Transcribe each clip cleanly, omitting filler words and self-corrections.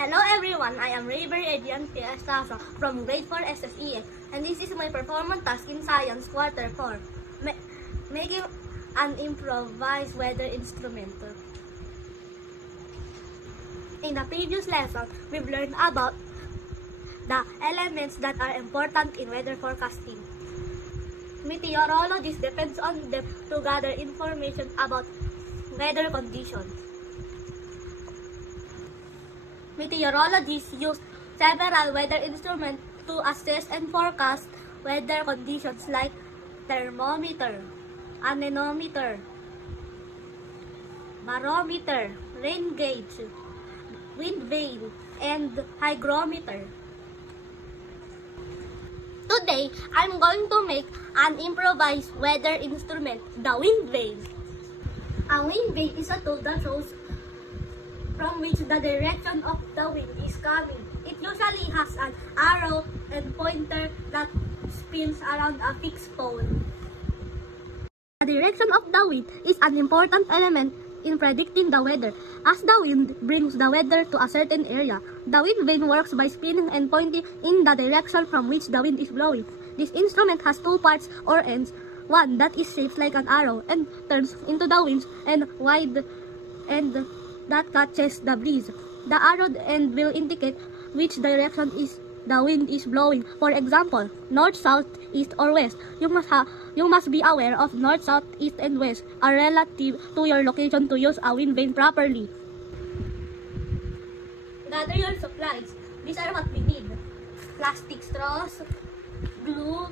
Hello everyone, I am Rayber Edian P. Estrasa from Grade 4 SSES, and this is my performance task in Science Quarter 4, making an improvised weather instrument. In the previous lesson, we've learned about the elements that are important in weather forecasting. Meteorologists depend on them to gather information about weather conditions. Meteorologists use several weather instruments to assess and forecast weather conditions like thermometer, anemometer, barometer, rain gauge, wind vane, and hygrometer. Today, I'm going to make an improvised weather instrument, the wind vane. A wind vane is a tool that shows from which the direction of the wind is coming. It usually has an arrow and pointer that spins around a fixed pole. The direction of the wind is an important element in predicting the weather, as the wind brings the weather to a certain area. The wind vane works by spinning and pointing in the direction from which the wind is blowing. This instrument has two parts or ends, one that is shaped like an arrow and turns into the wind, and wide end that catches the breeze. The arrow end will indicate which direction the wind is blowing. For example, north, south, east, or west. You must be aware of north, south, east, and west are relative to your location to use a wind vane properly. Gather your supplies. These are what we need: plastic straws, glue,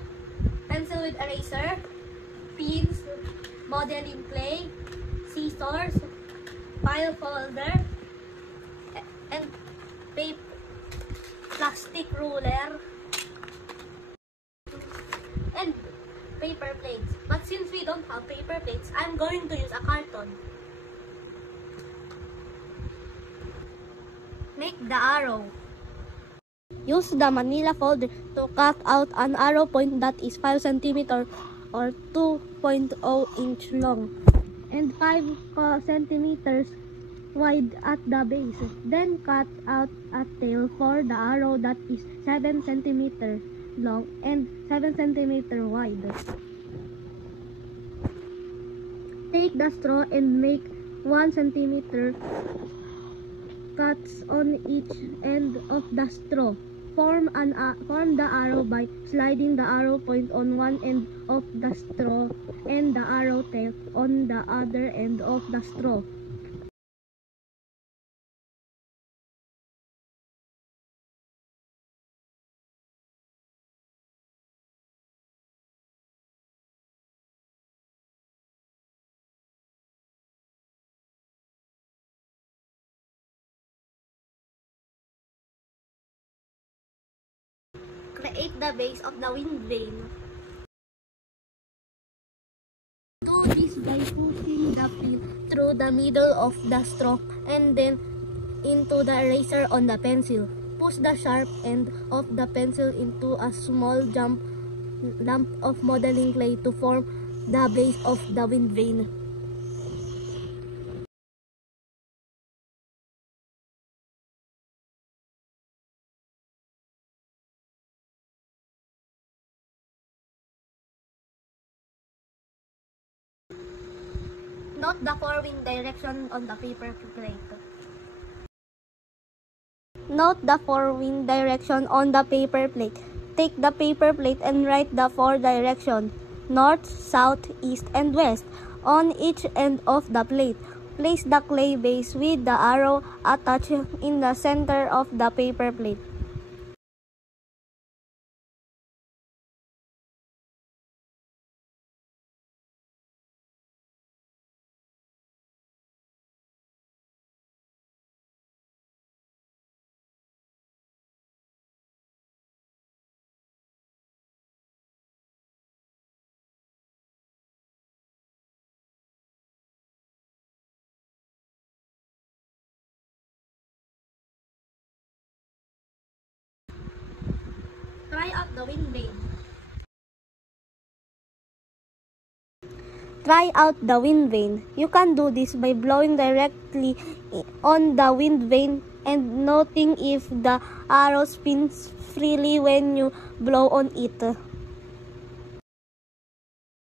pencil with eraser, pins, modeling clay, scissors, file folder, and paper, plastic ruler, and paper plates. But since we don't have paper plates, I'm going to use a carton. Make the arrow. Use the Manila folder to cut out an arrow point that is 5 cm or 2.0 inch long and 5 centimeters wide at the base. Then cut out a tail for the arrow that is 7 cm long and 7 cm wide. Take the straw and make 1 cm cuts on each end of the straw. Form the arrow by sliding the arrow point on one end of the straw and the arrow tail on the other end of the straw. Create the base of the wind vane. Do this by pushing the pin through the middle of the straw and then into the eraser on the pencil. Push the sharp end of the pencil into a small lump of modeling clay to form the base of the wind vane. Note the forward direction on the paper plate. Note the forward direction on the paper plate. Take the paper plate and write the 4 directions: north, south, east, and west on each end of the plate. Place the clay base with the arrow attached in the center of the paper plate. Try out the wind vane. Try out the wind vane. You can do this by blowing directly on the wind vane and noting if the arrow spins freely when you blow on it.